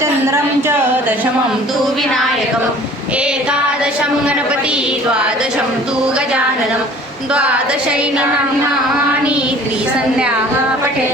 चन्द्रं च दशमं तु विनायकम्। एकादशं गणपति द्वादशं तु गजाननं। द्वादशैनाम्नानि त्रिसन्ध्याः पठे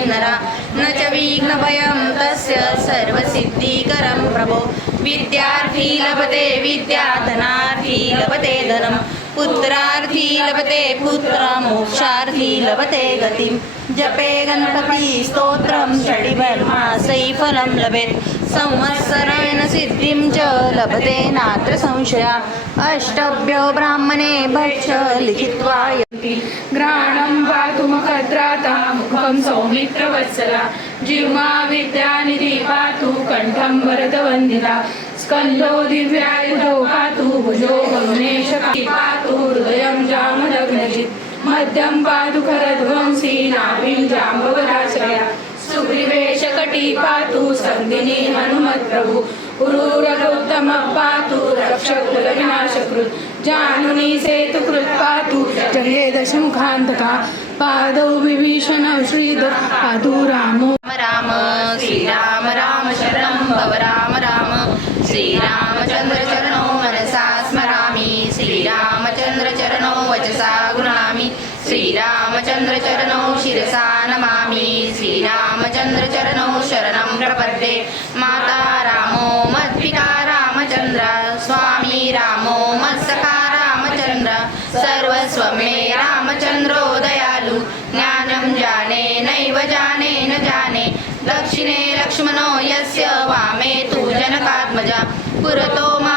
न च विघ्नभयं तस्य सर्वसिद्धिकरं प्रभो। विद्यार्थी लभते विद्याधनार्थी लभते धनं। पुत्रार्थी लभते पुत्र मोक्षार्थी लभते गतिं। जपे गणपती स्तोत्रं षडिवर्मासै फलं लभेत्। संवत्सरेण सिद्धिं च लभते नात्र संशया अष्टभ्यो ब्राह्मणे भक्ष लिखित्वा यति घ्राणं पातु मखद्राता मुखं सौमित्रवत्सला। जिह्वा विद्यानिधि पातु कण्ठं वरदवन्दिता। स्कन्दो दिव्यायुधो पातु भुजो गगनेश पातु हृदयं जामदग्नजित्। मध्यं पातु खरध्वंसी नाभिं ಕಟಿ ಪಾತು ಸಂದಿನಿ ಹನುಮತ್ ಪ್ರಭು ಕುರೂರಗೌತಮ ಪಾತು ರಕ್ಷ ಕುಲ ವಿನಾಶಕೃತ್ ಜಾನುನಿ ಸೇತು ಕೃತ್ ಪಾತು ಜಯೇ ದಶಮುಖಾಂತಕ ಪಾದೌ ವಿಭೀಷಣ ಶ್ರೀಧರ ಪಾದು ರಾಮೋ ರಾಮ ಶ್ರೀರಾಮ ರಾಮ ಶರಣಂ ಭವ ರಾಮ ರಾಮ ಶ್ರೀರಾಮಚಂದ್ರ ಚರಣೋ ಮನಸಾ ಸ್ಮರಾಮಿ ಶ್ರೀರಾಮಚಂದ್ರ ಚರಣೋ ವಚಸಾ ಗುಣಾಮಿ ಶ್ರೀರಾಮಚಂದ್ರ ಚರಣೋ ಶಿರಸಾ ನಮಾಮಿ ಶ್ರೀರಾಮಚಂದ್ರ ಚರಣೋ प्रपद्ये माता रामो मत्पिता रामचन्द्र स्वामी रामो मत्सखा रामचन्द्र सर्वस्वमे रामचन्द्रो दयालु ज्ञानं जाने नैव जाने न जाने। दक्षिणे लक्ष्मणो यस्य वामे तु जनकात्मजा। पुरतो मारुति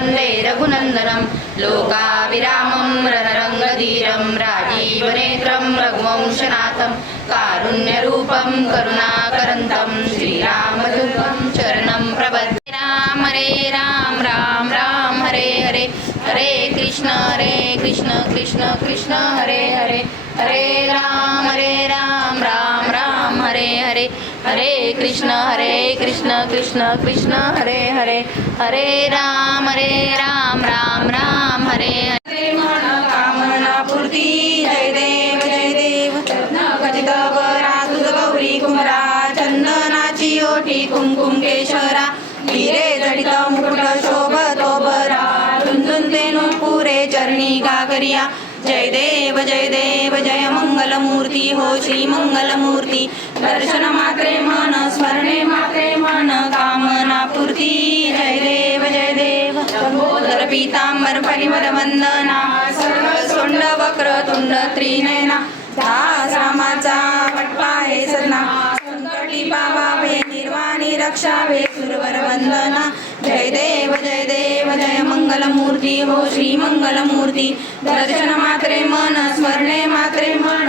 वन्दे रघुनन्दनं लोकाविरामं रणरङ्गधीरं राजीवनेत्रं रघुवंशनाथं कारुण्यरूपं करुणाकरन्तं श्रीरामदूतं चरणं प्रबध्ये राम हरे राम राम राम हरे हरे हरे कृष्ण हरे कृष्ण कृष्ण कृष्ण हरे हरे हरे राम हरे राम। हरे कृष्ण हरे कृष्ण कृष्ण कृष्ण हरे हरे हरे राम हरे राम राम राम हरे हरे। कामना पूर्ती जय देव जय देव। खचित बरा तुझ गौरी कुमरा चंदनाची ओठी कुमकुम केशरा। हिरे जडित मुकुट शोभतो बरा। धुंदुन तेनु पुरे चरणी गागरिया। जय देव जय देव जय मंगलमूर्ती हो श्री मंगलमूर्ती। दर्शन मात्रे मन स्मरणे मात्रे मन कामना पूर्ती। जय देव जय देव लंबोदर पीतांबर परिमल वंदना। सर्व सोंड वक्र तुंड त्रिनयना। दास रामाचा वटपा हे सदना संकटी पावावे निर्वाणी रक्षावे सुरवर वंदना। जय मंगलमूर्ती हो श्री मंगलमूर्ती. दर्शन मात्रे मन स्मरणे मात्रे मन.